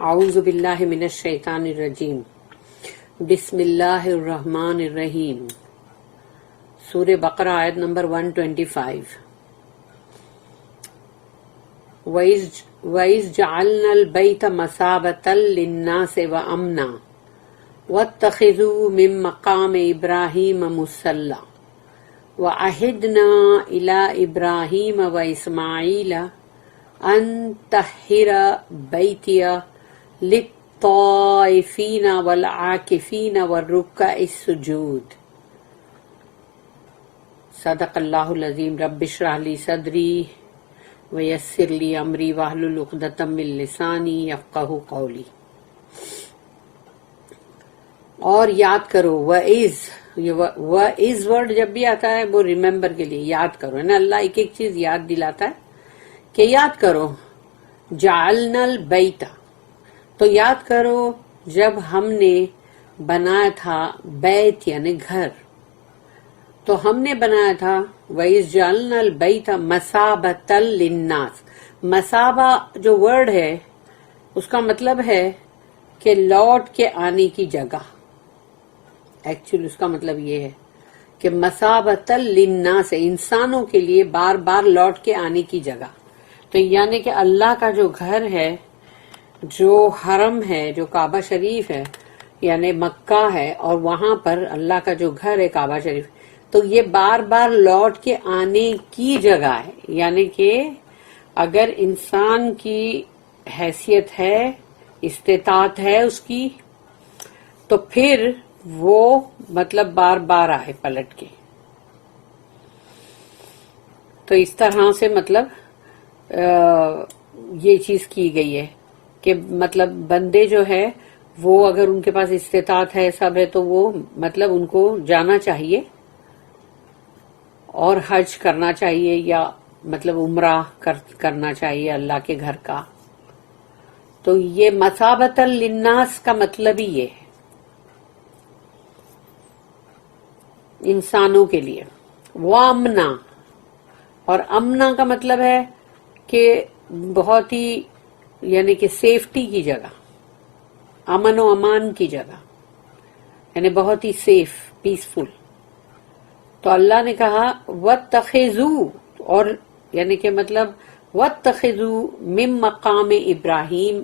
اعوذ باللہ من الشیطان الرجیم بسم اللہ الرحمن الرحیم سورہ بقرہ آیت نمبر 125 وَإِذْ جَعَلْنَا الْبَيْتَ مَثَابَةً لِلنَّاسِ وَأَمْنًا وَاتَّخِذُوا مِن مَّقَامِ إِبْرَاهِيمَ مُصَلًّى وَعَهِدْنَا إِلَىٰ إِبْرَاهِيمَ وَإِسْمَاعِيلَ أَن طَهِّرَ بَيْتِيَ لِلطَّائِفِينَ وَالْعَاكِفِينَ وَالرُّكَّعِ السُّجُودِ صدق اللہ العظیم رب اشرح لی صدری ویسر لی امری واحلل عقدۃ من لسانی یفقہوا قولی۔ اور یاد کرو، وَإِذْ ورڈ جب بھی آتا ہے وہ ریممبر کے لیے، یاد کرو، ہے نا، اللہ ایک ایک چیز یاد دلاتا ہے کہ یاد کرو۔ جعلنا البیت، تو یاد کرو جب ہم نے بنایا تھا بیت یعنی گھر، تو ہم نے بنایا تھا وَإِذْ جَعَلْنَا الْبَيْتَ مَثَابَةً لِلنَّاسِ۔ مثابہ جو ورڈ ہے اس کا مطلب ہے کہ لوٹ کے آنے کی جگہ، ایکچولی اس کا مطلب یہ ہے کہ مثابةً لِلنَّاسِ، انسانوں کے لیے بار بار لوٹ کے آنے کی جگہ۔ تو یعنی کہ اللہ کا جو گھر ہے، جو حرم ہے، جو کعبہ شریف ہے یعنی مکہ ہے، اور وہاں پر اللہ کا جو گھر ہے کعبہ شریف، تو یہ بار بار لوٹ کے آنے کی جگہ ہے۔ یعنی کہ اگر انسان کی حیثیت ہے، استطاعت ہے اس کی، تو پھر وہ مطلب بار بار آئے پلٹ کے۔ تو اس طرح سے مطلب یہ چیز کی گئی ہے کہ مطلب بندے جو ہے وہ اگر ان کے پاس استطاعت ہے، سب ہے، تو وہ مطلب ان کو جانا چاہیے اور حج کرنا چاہیے یا مطلب عمرہ کرنا چاہیے اللہ کے گھر کا۔ تو یہ مثابةً للناس کا مطلب ہی یہ ہے، انسانوں کے لیے۔ وَأَمْنًا، اور امنا کا مطلب ہے کہ بہت ہی یعنی کہ سیفٹی کی جگہ، امن و امان کی جگہ، یعنی بہت ہی سیف، پیسفل۔ تو اللہ نے کہا وَاتَّخِذُوا، اور یعنی کہ مطلب وَاتَّخِذُوا مِن مقام ابراہیم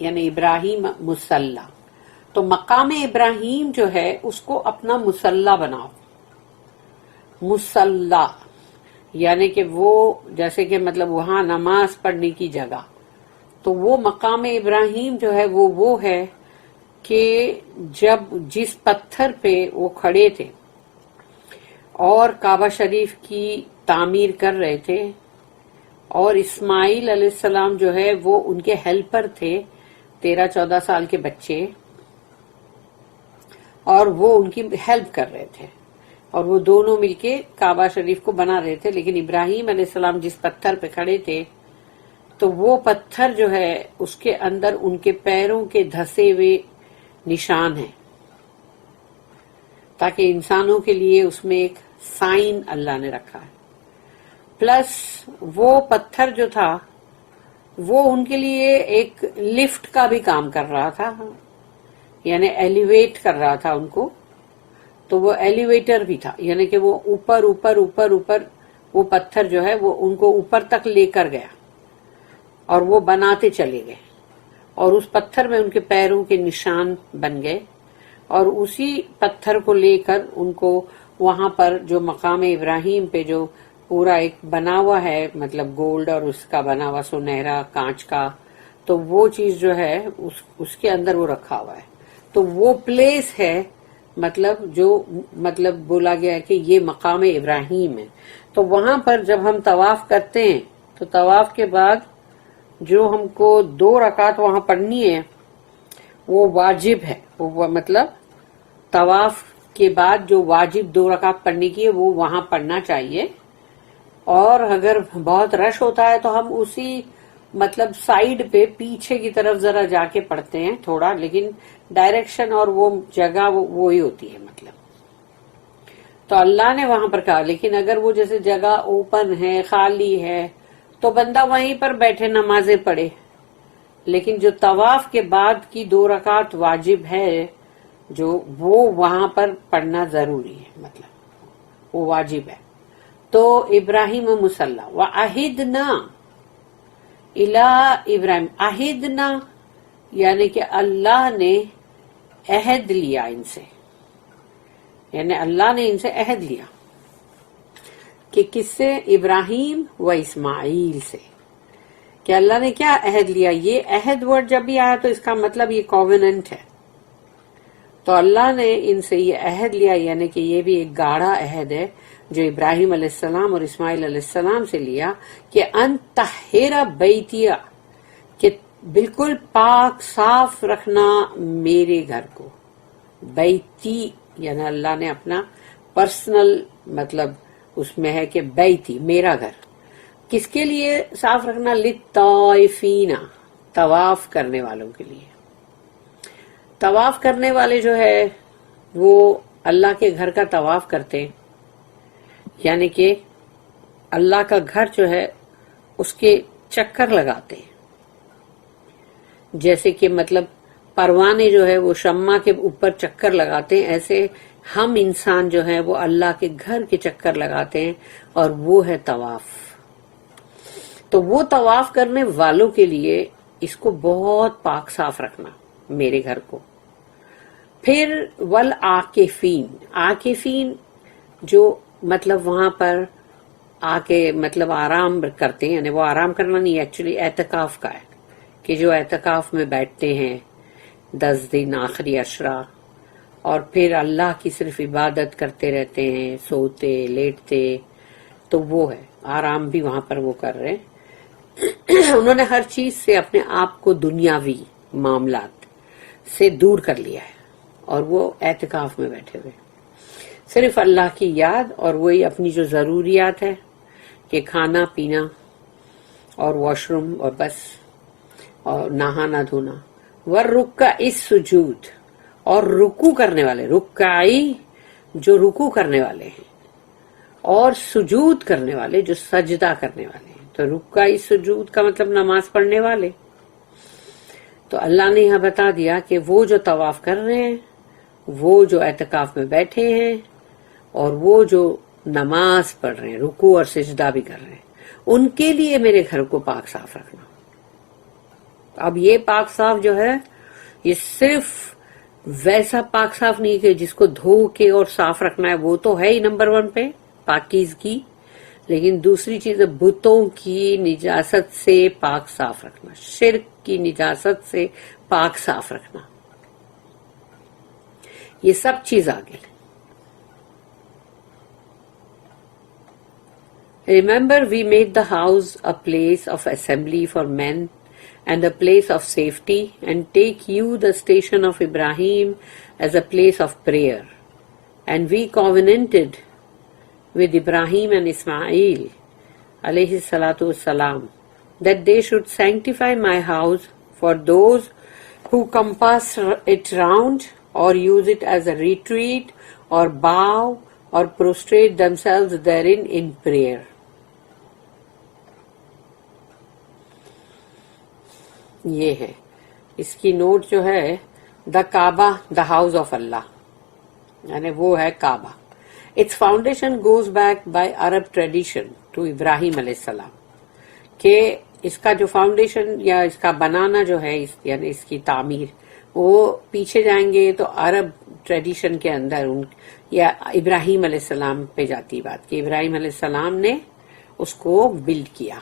یعنی ابراہیم مصلی، تو مقام ابراہیم جو ہے اس کو اپنا مصلی بناؤ۔ مصلی یعنی کہ وہ جیسے کہ مطلب وہاں نماز پڑھنے کی جگہ، تو وہ مقام ابراہیم جو ہے وہ ہے کہ جب جس پتھر پہ وہ کھڑے تھے اور کعبہ شریف کی تعمیر کر رہے تھے، اور اسماعیل علیہ السلام جو ہے وہ ان کے ہیلپر تھے، 13-14 سال کے بچے، اور وہ ان کی ہیلپ کر رہے تھے، اور وہ دونوں مل کے کعبہ شریف کو بنا رہے تھے۔ لیکن ابراہیم علیہ السلام جس پتھر پہ کھڑے تھے تو وہ پتھر جو ہے اس کے اندر ان کے پیروں کے دھسے ہوئے نشان ہیں، تاکہ انسانوں کے لیے اس میں ایک سائن اللہ نے رکھا ہے۔ پلس وہ پتھر جو تھا وہ ان کے لیے ایک لفٹ کا بھی کام کر رہا تھا، یعنی ایلیویٹ کر رہا تھا ان کو۔ تو وہ ایلیویٹر بھی تھا، یعنی کہ وہ اوپر اوپر اوپر اوپر وہ پتھر جو ہے وہ ان کو اوپر تک لے کر گیا، اور وہ بناتے چلے گئے، اور اس پتھر میں ان کے پیروں کے نشان بن گئے، اور اسی پتھر کو لے کر ان کو وہاں پر جو مقام ابراہیم پہ جو پورا ایک بنا ہوا ہے، مطلب گولڈ اور اس کا بنا ہوا سنہرا کانچ کا، تو وہ چیز جو ہے اس کے اندر وہ رکھا ہوا ہے۔ تو وہ پلیس ہے مطلب جو مطلب بولا گیا ہے کہ یہ مقام ابراہیم ہے۔ تو وہاں پر جب ہم طواف کرتے ہیں تو طواف کے بعد جو ہم کو 2 رکعت وہاں پڑھنی ہے وہ واجب ہے، وہ مطلب طواف کے بعد جو واجب 2 رکعت پڑھنے کی ہے وہ وہاں پڑھنا چاہیے۔ اور اگر بہت رش ہوتا ہے تو ہم اسی مطلب سائیڈ پہ پیچھے کی طرف ذرا جا کے پڑھتے ہیں تھوڑا، لیکن ڈائریکشن اور وہ جگہ وہی ہوتی ہے مطلب۔ تو اللہ نے وہاں پر کہا، لیکن اگر وہ جیسے جگہ اوپن ہے، خالی ہے، تو بندہ وہیں پر بیٹھے نمازیں پڑھے، لیکن جو طواف کے بعد کی 2 رکعت واجب ہے جو وہ وہاں پر پڑھنا ضروری ہے، مطلب وہ واجب ہے. تو ابراہیم مصلی وعہدنا الی ابراہیم، عہدنا یعنی کہ اللہ نے عہد لیا ان سے، یعنی اللہ نے ان سے عہد لیا کہ کس سے؟ ابراہیم و اسماعیل سے. کہ اللہ نے کیا عہد لیا؟ یہ عہد ورڈ جب بھی آیا تو اس کا مطلب یہ کووننٹ ہے. تو اللہ نے ان سے یہ عہد لیا، یعنی کہ یہ بھی ایک گاڑھا عہد ہے جو ابراہیم علیہ السلام اور اسماعیل علیہ السلام سے لیا کہ ان طہر بیتیا، کہ بالکل پاک صاف رکھنا میرے گھر کو. بیتی یعنی اللہ نے اپنا پرسنل مطلب اس میں ہے کہ بیتی میرا گھر. کس کے لیے صاف رکھنا؟ للطائفین، طواف کرنے والوں کے لیے. طواف کرنے والے جو ہے وہ اللہ کے گھر کا طواف کرتے، یعنی کہ اللہ کا گھر جو ہے اس کے چکر لگاتے، جیسے کہ مطلب پروانے جو ہے وہ شمع کے اوپر چکر لگاتے ہیں، ایسے ہم انسان جو ہیں وہ اللہ کے گھر کے چکر لگاتے ہیں، اور وہ ہے طواف. تو وہ طواف کرنے والوں کے لیے اس کو بہت پاک صاف رکھنا میرے گھر کو. پھر والعاکفین، عاکفین جو مطلب وہاں پر آ کے مطلب آرام کرتے ہیں، یعنی وہ آرام کرنا نہیں، ایکچولی اعتکاف کا ہے کہ جو اعتکاف میں بیٹھتے ہیں 10 دن آخری عشرہ، اور پھر اللہ کی صرف عبادت کرتے رہتے ہیں، سوتے لیٹتے، تو وہ ہے آرام بھی وہاں پر وہ کر رہے ہیں. انہوں نے ہر چیز سے اپنے آپ کو دنیاوی معاملات سے دور کر لیا ہے، اور وہ اعتکاف میں بیٹھے ہوئے صرف اللہ کی یاد، اور وہی اپنی جو ضروریات ہے کہ کھانا پینا اور واش روم اور بس، اور نہانا دھونا. والرکع السجود، اور رکوع کرنے والے، رکعی جو رکوع کرنے والے ہیں، اور سجود کرنے والے جو سجدہ کرنے والے ہیں. تو رکعی سجود کا مطلب نماز پڑھنے والے. تو اللہ نے یہاں بتا دیا کہ وہ جو طواف کر رہے ہیں، وہ جو اعتکاف میں بیٹھے ہیں، اور وہ جو نماز پڑھ رہے ہیں، رکوع اور سجدہ بھی کر رہے ہیں، ان کے لیے میرے گھر کو پاک صاف رکھنا. اب یہ پاک صاف جو ہے یہ صرف ویسا پاک صاف نہیں کہ جس کو دھو کے اور صاف رکھنا ہے، وہ تو ہے ہی نمبر 1 پہ پاکیزگی، لیکن دوسری چیز بتوں کی نجاست سے پاک صاف رکھنا، شرک کی نجاست سے پاک صاف رکھنا. یہ سب چیز آگے. Remember, we made the house a place of assembly for men and a place of safety, and take you the station of Ibrahim as a place of prayer. And we covenanted with Ibrahim and Ismail alayhi salatu wassalam that they should sanctify my house for those who compass it round or use it as a retreat or bow or prostrate themselves therein in prayer. یہ ہے اس کی note جو ہے، دا کعبہ the house of اللہ، یعنی وہ ہے کعبہ. It's foundation goes back by Arab tradition to Ibrahim علیہ السلام، کہ اس کا جو فاؤنڈیشن یا اس کا بنانا جو ہے یعنی اس کی تعمیر، وہ پیچھے جائیں گے تو عرب ٹریڈیشن کے اندر یا ابراہیم علیہ السلام پہ جاتی بات کہ ابراہیم علیہ السلام نے اس کو بلڈ کیا.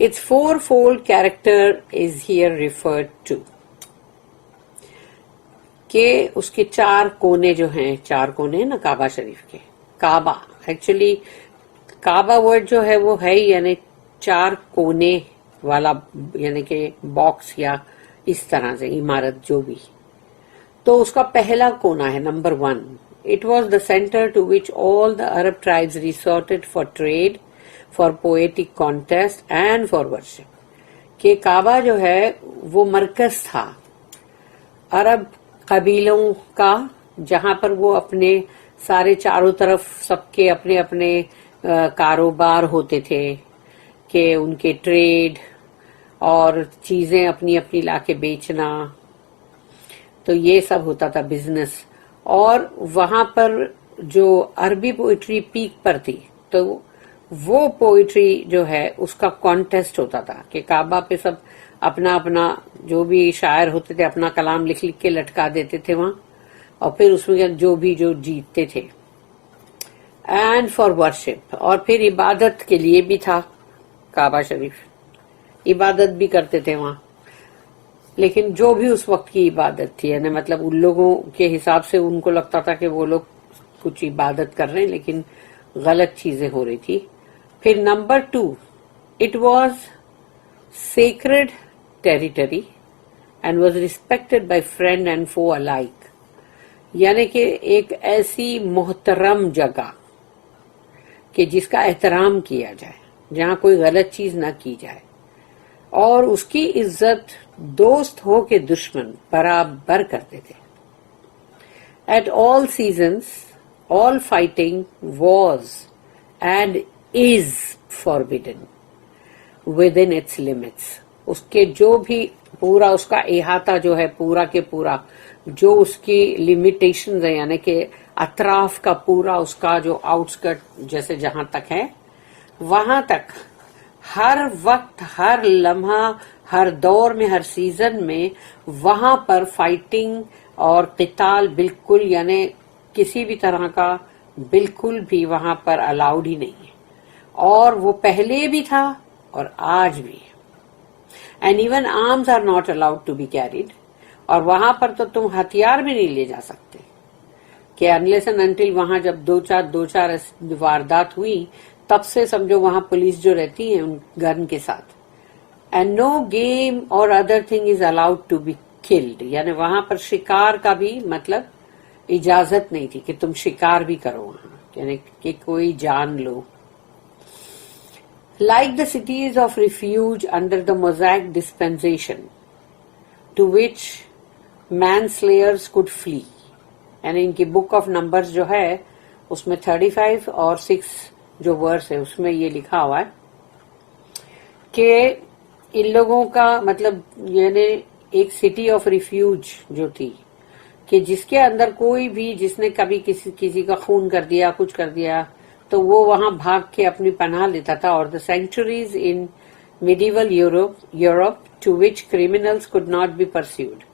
Its fourfold character is here referred to. کہ اس کے 4 کونے جو ہیں، 4 کونے ہیں نا کعبہ شریف کے. کعبہ ایکچولی کعبہ ورڈ جو ہے وہ ہے یعنی 4 کونے والا، یعنی کہ باکس یا اس طرح سے عمارت جو بھی. تو اس کا پہلا کونا ہے number 1. It was the center to which all the Arab tribes resorted for trade, for poetic contest and for worship. کہ کعبہ جو ہے وہ مرکز تھا عرب قبیلوں کا، جہاں پر وہ اپنے سارے چاروں طرف سب کے اپنے اپنے کاروبار ہوتے تھے، کہ ان کے ٹریڈ اور چیزیں اپنی اپنی لا کے بیچنا، تو یہ سب ہوتا تھا بزنس. اور وہاں پر جو عربی پوئٹری پیک پر تھی، تو وہ پوئٹری جو ہے اس کا کانٹیسٹ ہوتا تھا کہ کعبہ پہ سب اپنا اپنا جو بھی شاعر ہوتے تھے اپنا کلام لکھ لکھ کے لٹکا دیتے تھے وہاں، اور پھر اس میں جو جیتتے تھے. اینڈ فار ورشپ، اور پھر عبادت کے لیے بھی تھا کعبہ شریف، عبادت بھی کرتے تھے وہاں. لیکن جو بھی اس وقت کی عبادت تھی، یعنی مطلب ان لوگوں کے حساب سے ان کو لگتا تھا کہ وہ لوگ کچھ عبادت کر رہے ہیں، لیکن غلط چیزیں ہو رہی تھی. پھر number 2، it was sacred territory and was respected by friend and فو alike، یعنی کہ ایک ایسی محترم جگہ کہ جس کا احترام کیا جائے، جہاں کوئی غلط چیز نہ کی جائے، اور اس کی عزت دوست ہو کے دشمن برابر کرتے تھے. At all seasons all fighting was and is forbidden within its limits. اس کے جو بھی پورا اس کا احاطہ جو ہے پورا کے پورا، جو اس کی لمیٹیشنز ہیں، یعنی کہ اطراف کا پورا اس کا جو آؤٹسکرٹ جیسے جہاں تک ہے وہاں تک، ہر وقت ہر لمحہ ہر دور میں ہر سیزن میں وہاں پر فائٹنگ اور قتال بالکل، یعنی کسی بھی طرح کا بالکل بھی وہاں پر الاؤڈ ہی نہیں ہے. اور وہ پہلے بھی تھا اور آج بھی. And even arms are not allowed to be carried, اور وہاں پر تو تم ہتھیار بھی نہیں لے جا سکتے کہ انلیس اینڈ انٹل وہاں جب دو چار واردات ہوئی تب سے سمجھو وہاں پولیس جو رہتی ہے ان گن کے ساتھ. And no game or other thing is allowed to be killed, یعنی وہاں پر شکار کا بھی مطلب اجازت نہیں تھی کہ تم شکار بھی کرو وہاں، یعنی کہ کوئی جان لو. Like the cities of refuge under the Mosaic dispensation, to which manslayers could flee. یعنی ان کی بک آف نمبرز جو ہے اس میں 35 اور 6 جو ورس ہے اس میں یہ لکھا ہوا ہے کہ ان لوگوں کا مطلب یعنی ایک سٹی آف ریفیوج جو تھی کہ جس کے اندر کوئی بھی جس نے کبھی کسی کا خون کر دیا کچھ کر دیا تو وہ وہاں بھاگ کے اپنی پناہ لیتا تھا. اور the sanctuaries in medieval Europe to which criminals could not be pursued,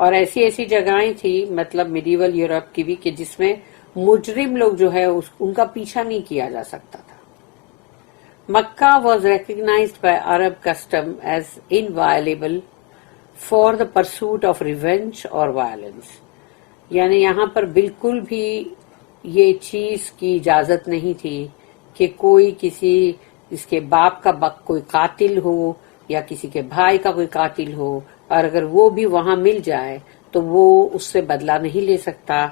اور ایسی جگہیں تھی مطلب میڈیول یورپ کی بھی کہ جس میں مجرم لوگ جو ہے ان کا پیچھا نہیں کیا جا سکتا تھا. Mecca was recognized by Arab custom as unavailable for the pursuit of revenge اور وائلنس، یعنی یہاں پر بالکل بھی یہ چیز کی اجازت نہیں تھی کہ کوئی کسی اس کے باپ کا کوئی قاتل ہو یا کسی کے بھائی کا کوئی قاتل ہو، اور اگر وہ بھی وہاں مل جائے تو وہ اس سے بدلہ نہیں لے سکتا،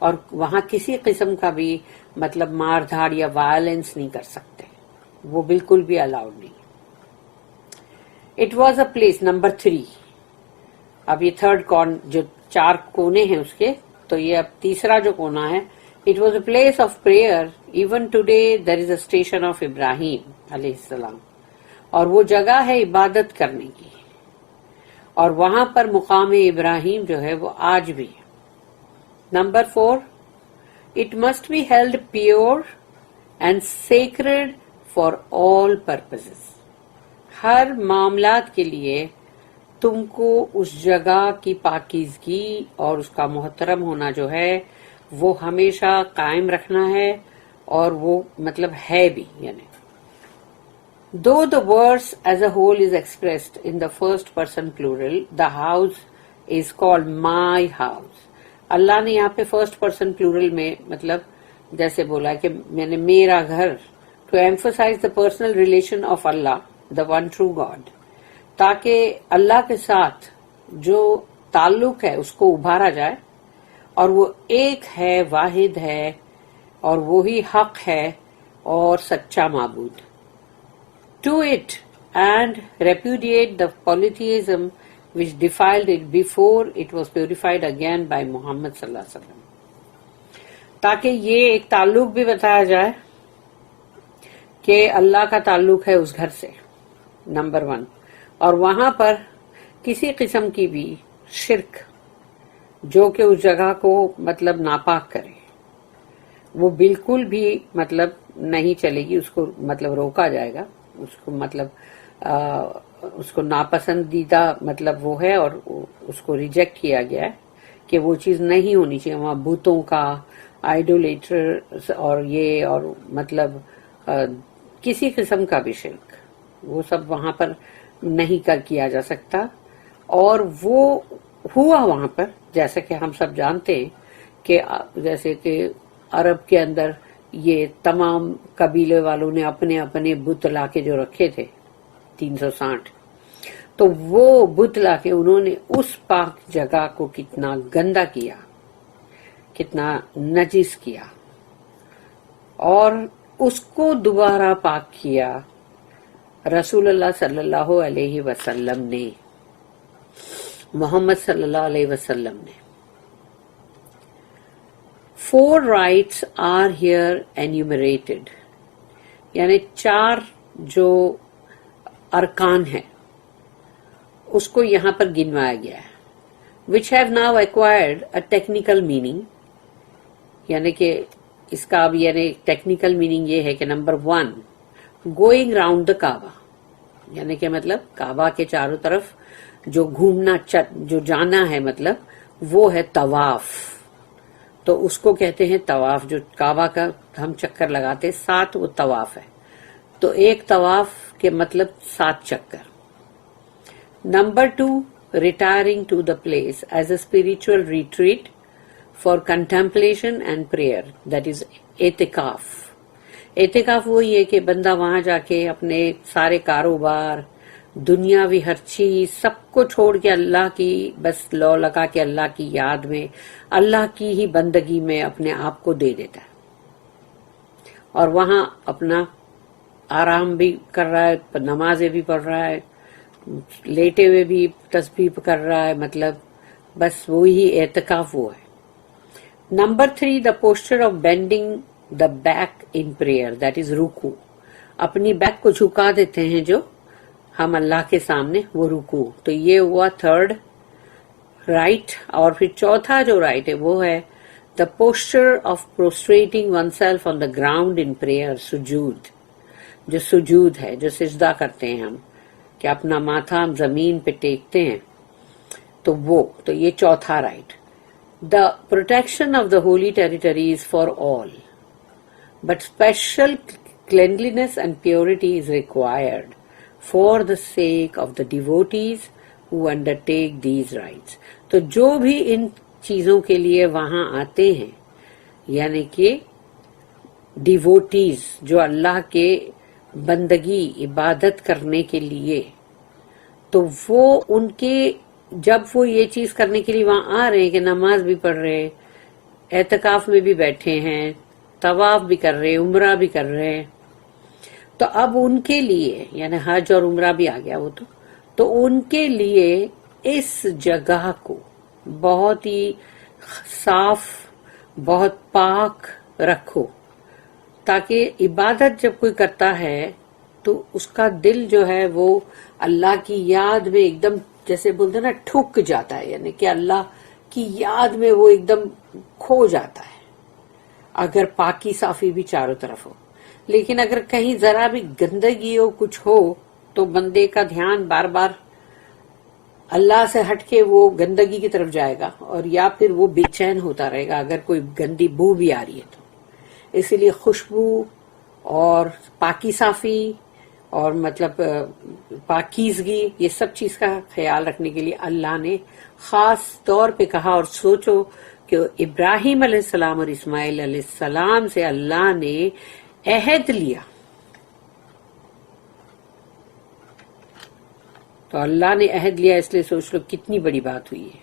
اور وہاں کسی قسم کا بھی مطلب مار دھاڑ یا وائلنس نہیں کر سکتے، وہ بالکل بھی الاؤڈ نہیں. It was a place. Number 3، اب یہ تھرڈ جو 4 کونے ہیں اس کے، تو یہ اب تیسرا جو کونا ہے. It was a place of prayer. Even today there is a station of Ibrahim علیہ السلام، اور وہ جگہ ہے عبادت کرنے کی، اور وہاں پر مقام ابراہیم جو ہے وہ آج بھی ہے. Number 4، it must be held pure and sacred for all purposes. ہر معاملات کے لیے تم کو اس جگہ کی پاکیزگی اور اس کا محترم ہونا جو ہے وہ ہمیشہ قائم رکھنا ہے، اور وہ مطلب ہے بھی. یعنی though the verse as a whole is expressed in the first person plural, the house is called my house. اللہ نے یہاں پہ فرسٹ پرسن پلورل میں مطلب جیسے بولا کہ میں نے میرا گھر، to emphasize the personal relation of Allah, the one true God، تاکہ اللہ کے ساتھ جو تعلق ہے اس کو ابھارا جائے، اور وہ ایک ہے، واحد ہے، اور وہی حق ہے اور سچا معبود. To it and repudiate the polytheism which defiled it before it was purified again by Muhammad صلی اللہ علیہ وسلم، تاکہ یہ ایک تعلق بھی بتایا جائے کہ اللہ کا تعلق ہے اس گھر سے، نمبر 1، اور وہاں پر کسی قسم کی بھی شرک جو کہ اس جگہ کو مطلب ناپاک کرے وہ بالکل بھی مطلب نہیں چلے گی، اس کو مطلب روکا جائے گا، اس کو مطلب اس کو ناپسندیدہ مطلب وہ ہے اور اس کو ریجیکٹ کیا گیا ہے کہ وہ چیز نہیں ہونی چاہیے وہاں، بتوں کا آئیڈولیٹر اور یہ اور مطلب کسی قسم کا بھی شرک وہ سب وہاں پر نہیں کیا جا سکتا. اور وہ ہوا وہاں پر جیسا کہ ہم سب جانتے ہیں کہ جیسے کہ عرب کے اندر یہ تمام قبیلے والوں نے اپنے اپنے بت لا کے جو رکھے تھے 360، تو وہ بت لا کے انہوں نے اس پاک جگہ کو کتنا گندا کیا، کتنا نجس کیا، اور اس کو دوبارہ پاک کیا رسول اللہ صلی اللہ علیہ وسلم نے، محمد صلی اللہ علیہ وسلم نے. 4 rights are here enumerated، یعنی 4 جو ارکان ہیں اس کو یہاں پر گنوایا گیا ہے. which have now acquired a technical meaning، یعنی کہ اس کا اب یعنی ٹیکنیکل میننگ یہ ہے کہ نمبر 1 گوئنگ راؤنڈ دا کعبہ، یعنی کہ مطلب کعبہ کے چاروں طرف جو گھومنا جو جانا ہے مطلب وہ ہے طواف. تو اس کو کہتے ہیں طواف، جو کعبہ کا ہم چکر لگاتے 7 وہ طواف ہے. تو ایک طواف کے مطلب 7 چکر. Number 2 retiring to the place as a spiritual retreat for contemplation and prayer, that is اعتکاف. اعتکاف وہی ہے کہ بندہ وہاں جا کے اپنے سارے کاروبار دنیاوی ہر چیز سب کو چھوڑ کے اللہ کی بس لو لگا کے اللہ کی یاد میں اللہ کی ہی بندگی میں اپنے آپ کو دے دیتا ہے، اور وہاں اپنا آرام بھی کر رہا ہے، نمازیں بھی پڑھ رہا ہے، لیٹے ہوئے بھی تسبیح کر رہا ہے، مطلب بس وہی اعتکاف وہ ہے. Number 3 the posture of bending the back in prayer, that از رکوع. اپنی بیک کو جھکا دیتے ہیں جو ہم اللہ کے سامنے، وہ رکوع. تو یہ ہوا 3rd رائٹ. اور پھر چوتھا جو رائٹ ہے وہ ہے the posture of prostrating one self on the ground in prayer, سجود. جو سجود ہے، جو سجدہ کرتے ہیں ہم کہ اپنا ماتھا ہم زمین پہ ٹیکتے ہیں، تو وہ تو یہ چوتھا right. The protection of the holy territories for all but special cleanliness and purity is required for the sake of the devotees who undertake these rites. تو جو بھی ان چیزوں کے لیے وہاں آتے ہیں، یعنی کہ ڈیووٹیز جو اللہ کے بندگی عبادت کرنے کے لیے، تو وہ ان کے جب وہ یہ چیز کرنے کے لیے وہاں آ رہے ہیں کہ نماز بھی پڑھ رہے ہیں، اعتکاف میں بھی بیٹھے ہیں، طواف بھی کر رہے ہیں، عمرہ بھی کر رہے ہیں، تو اب ان کے لیے یعنی حج اور عمرہ بھی آ گیا وہ تو ان کے لیے اس جگہ کو بہت ہی صاف، بہت پاک رکھو، تاکہ عبادت جب کوئی کرتا ہے تو اس کا دل جو ہے وہ اللہ کی یاد میں ایک دم جیسے بولتے نا ٹھک جاتا ہے، یعنی کہ اللہ کی یاد میں وہ ایک دم کھو جاتا ہے اگر پاکی صافی بھی چاروں طرف ہو. لیکن اگر کہیں ذرا بھی گندگی ہو، کچھ ہو، تو بندے کا دھیان بار بار اللہ سے ہٹ کے وہ گندگی کی طرف جائے گا، اور یا پھر وہ بے چین ہوتا رہے گا اگر کوئی گندی بو بھی آ رہی ہے تو. اسی لیے خوشبو اور پاکی صافی اور مطلب پاکیزگی، یہ سب چیز کا خیال رکھنے کے لیے اللہ نے خاص طور پہ کہا. اور سوچو کہ ابراہیم علیہ السلام اور اسماعیل علیہ السلام سے اللہ نے عہد لیا، تو اللہ نے عہد لیا، اس لیے سوچ لو کتنی بڑی بات ہوئی ہے.